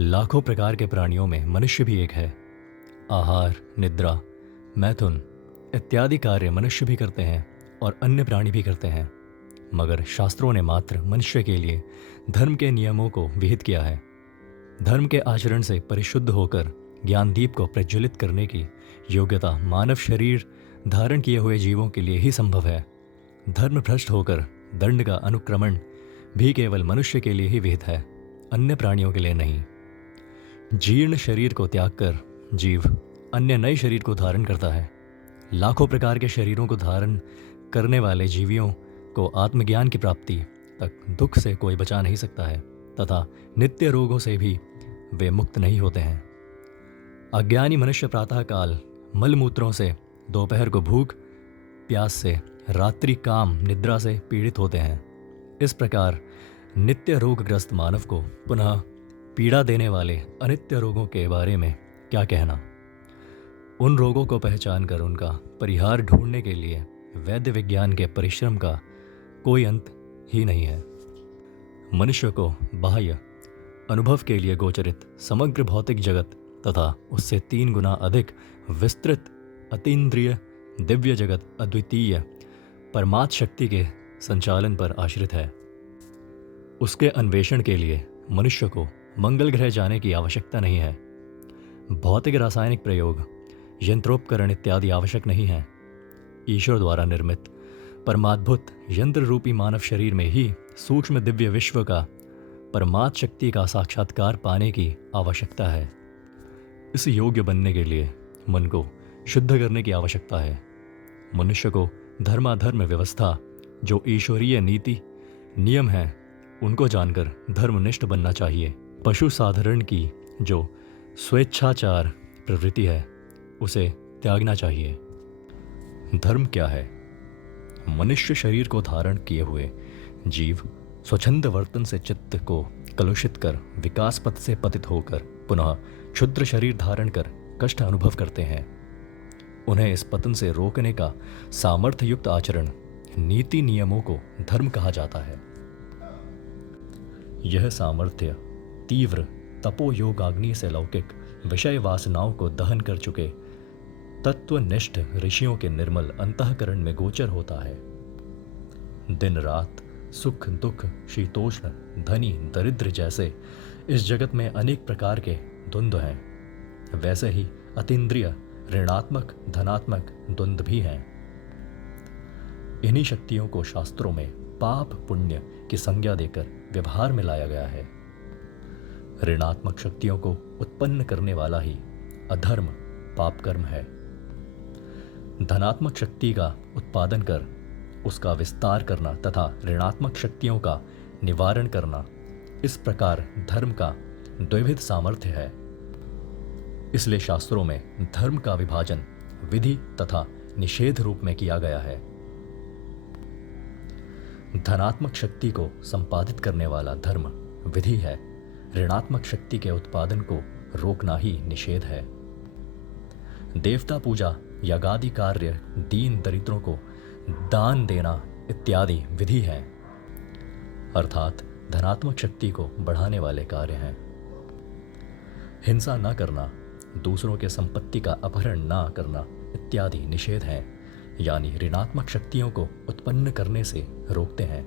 लाखों प्रकार के प्राणियों में मनुष्य भी एक है। आहार, निद्रा, मैथुन इत्यादि कार्य मनुष्य भी करते हैं और अन्य प्राणी भी करते हैं। मगर शास्त्रों ने मात्र मनुष्य के लिए धर्म के नियमों को विहित किया है। धर्म के आचरण से परिशुद्ध होकर ज्ञानदीप को प्रज्वलित करने की योग्यता मानव शरीर धारण किए हुए जीवों के लिए ही संभव है। धर्म भ्रष्ट होकर दंड का अनुक्रमण भी केवल मनुष्य के लिए ही विहित है, अन्य प्राणियों के लिए नहीं। जीर्ण शरीर को त्याग कर जीव अन्य नए शरीर को धारण करता है। लाखों प्रकार के शरीरों को धारण करने वाले जीवियों को आत्मज्ञान की प्राप्ति तक दुख से कोई बचा नहीं सकता है तथा नित्य रोगों से भी वे मुक्त नहीं होते हैं। अज्ञानी मनुष्य प्रातःकाल मलमूत्रों से, दोपहर को भूख प्यास से, रात्रि काम निद्रा से पीड़ित होते हैं। इस प्रकार नित्य रोगग्रस्त मानव को पुनः पीड़ा देने वाले अनित्य रोगों के बारे में क्या कहना। उन रोगों को पहचान कर उनका परिहार ढूंढने के लिए वैद्य विज्ञान के परिश्रम का कोई अंत ही नहीं है। मनुष्य को बाह्य अनुभव के लिए गोचरित समग्र भौतिक जगत तथा उससे 3 गुना अधिक विस्तृत अतीन्द्रिय दिव्य जगत अद्वितीय परमात्म शक्ति के संचालन पर आश्रित है। उसके अन्वेषण के लिए मनुष्य को मंगल ग्रह जाने की आवश्यकता नहीं है। भौतिक रासायनिक प्रयोग, यंत्रोपकरण इत्यादि आवश्यक नहीं है। ईश्वर द्वारा निर्मित परमाद्भुत यंत्र रूपी मानव शरीर में ही सूक्ष्म दिव्य विश्व का परमात्म शक्ति का साक्षात्कार पाने की आवश्यकता है। इस योग्य बनने के लिए मन को शुद्ध करने की आवश्यकता है। मनुष्य को धर्माधर्म व्यवस्था जो ईश्वरीय नीति नियम है उनको जानकर धर्मनिष्ठ बनना चाहिए। पशु साधारण की जो स्वेच्छाचार प्रवृत्ति है उसे त्यागना चाहिए। धर्म क्या है? मनुष्य शरीर को धारण किए हुए जीव स्वच्छंद वर्तन से चित्त को कलुषित कर विकास पथ से पतित होकर पुनः क्षुद्र शरीर धारण कर कष्ट अनुभव करते हैं। उन्हें इस पतन से रोकने का सामर्थ्य युक्त आचरण, नीति नियमों को धर्म कहा जाता है। यह सामर्थ्य तीव्र तपोयोगाग्नि से लौकिक विषय वासनाओं को दहन कर चुके तत्वनिष्ठ ऋषियों के निर्मल अंतःकरण में गोचर होता है। दिन रात, सुख दुख, शीतोष्ण, धनी दरिद्र जैसे इस जगत में अनेक प्रकार के द्वंद्व हैं, वैसे ही अतीन्द्रिय ऋणात्मक धनात्मक द्वंद्व भी हैं। इन्हीं शक्तियों को शास्त्रों में पाप पुण्य की संज्ञा देकर व्यवहार में लाया गया है। ऋणात्मक शक्तियों को उत्पन्न करने वाला ही अधर्म पाप कर्म है। धनात्मक शक्ति का उत्पादन कर उसका विस्तार करना तथा ऋणात्मक शक्तियों का निवारण करना, इस प्रकार धर्म का द्विविध सामर्थ्य है। इसलिए शास्त्रों में धर्म का विभाजन विधि तथा निषेध रूप में किया गया है। धनात्मक शक्ति को संपादित करने वाला धर्म विधि है, ऋणात्मक शक्ति के उत्पादन को रोकना ही निषेध है। देवता पूजा, यागादि कार्य, दीन दरिद्रों को दान देना इत्यादि विधि है, अर्थात धनात्मक शक्ति को बढ़ाने वाले कार्य हैं। हिंसा न करना, दूसरों के संपत्ति का अपहरण न करना इत्यादि निषेध हैं, यानी ऋणात्मक शक्तियों को उत्पन्न करने से रोकते हैं।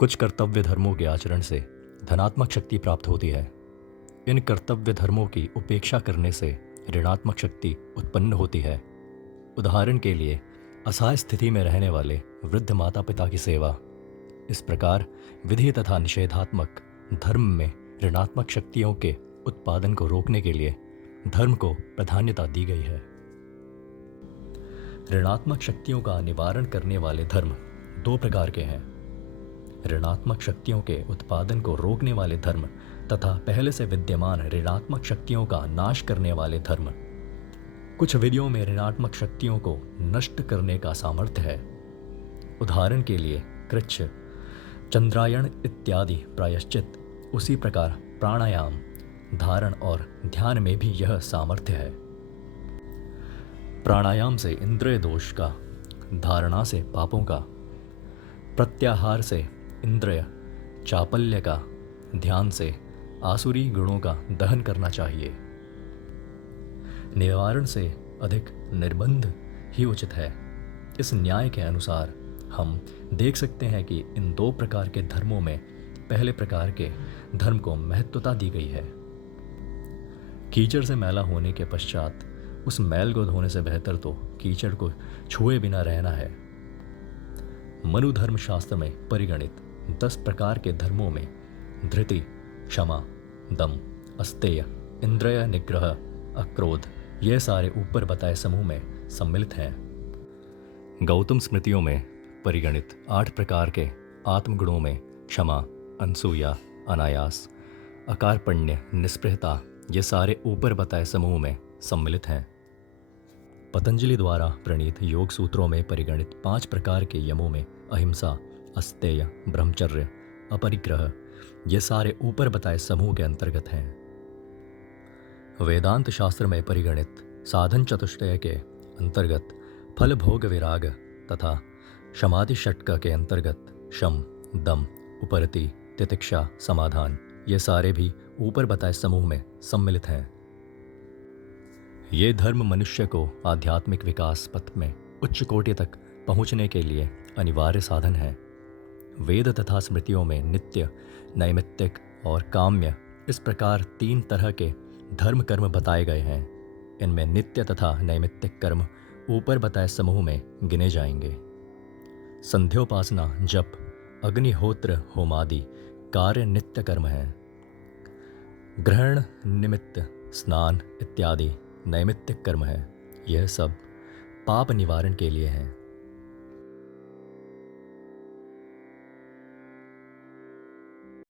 कुछ कर्तव्य धर्मों के आचरण से धनात्मक शक्ति प्राप्त होती है। इन कर्तव्य धर्मों की उपेक्षा करने से ऋणात्मक शक्ति उत्पन्न होती है। उदाहरण के लिए असहाय स्थिति में रहने वाले वृद्ध माता पिता की सेवा। इस प्रकार विधि तथा निषेधात्मक धर्म में ऋणात्मक शक्तियों के उत्पादन को रोकने के लिए धर्म को प्राधान्यता दी गई है। ऋणात्मक शक्तियों का निवारण करने वाले धर्म 2 प्रकार के हैं। ऋणात्मक शक्तियों के उत्पादन को रोकने वाले धर्म तथा पहले से विद्यमान ऋणात्मक शक्तियों का नाश करने वाले धर्म। कुछ विधियों में ऋणात्मक शक्तियों को नष्ट करने का सामर्थ्य है। उदाहरण के लिए कृच्छ, चंद्रायण इत्यादि प्रायश्चित। उसी प्रकार प्राणायाम, धारण और ध्यान में भी यह सामर्थ्य है। प्राणायाम से इंद्रिय दोष का, धारणा से पापों का, प्रत्याहार से इंद्रिय चापल्य का, ध्यान से आसुरी गुणों का दहन करना चाहिए। निवारण से अधिक निर्बंध ही उचित है। इस न्याय के अनुसार हम देख सकते हैं कि इन दो प्रकार के धर्मों में पहले प्रकार के धर्म को महत्वता दी गई है। कीचड़ से मैला होने के पश्चात उस मैल को धोने से बेहतर तो कीचड़ को छुए बिना रहना है। मनुधर्म शास्त्र में परिगणित 10 प्रकार के धर्मों में धृति, क्षमा, दम, अस्तेय, इंद्रिय निग्रह, अक्रोध ये सारे ऊपर बताए समूह में सम्मिलित हैं। गौतम स्मृतियों में परिगणित 8 प्रकार के आत्मगुणों में क्षमा, अनसूया, अनायास, अकारपण्य, निस्पृहता ये सारे ऊपर बताए समूह में सम्मिलित हैं। पतंजलि द्वारा प्रणीत योग सूत्रों में परिगणित 5 प्रकार के यमों में अहिंसा, अस्तेय, ब्रह्मचर्य, अपरिग्रह ये सारे ऊपर बताए समूह के अंतर्गत हैं। वेदांत शास्त्र में परिगणित साधन चतुष्टय के अंतर्गत फल भोग विराग तथा समाधि षटक के अंतर्गत शम, दम, उपरति, तितिक्षा, समाधान ये सारे भी ऊपर बताए समूह में सम्मिलित हैं। ये धर्म मनुष्य को आध्यात्मिक विकास पथ में उच्च कोटि तक पहुंचने के लिए अनिवार्य साधन है। वेद तथा स्मृतियों में नित्य, नैमित्तिक और काम्य इस प्रकार 3 तरह के धर्म कर्म बताए गए हैं। इनमें नित्य तथा नैमित्तिक कर्म ऊपर बताए समूह में गिने जाएंगे। संध्योपासना, जप, अग्निहोत्र, होमादि कार्य नित्य कर्म है। ग्रहण, निमित्त, स्नान इत्यादि नैमित्तिक कर्म है। यह सब पाप निवारण के लिए हैं।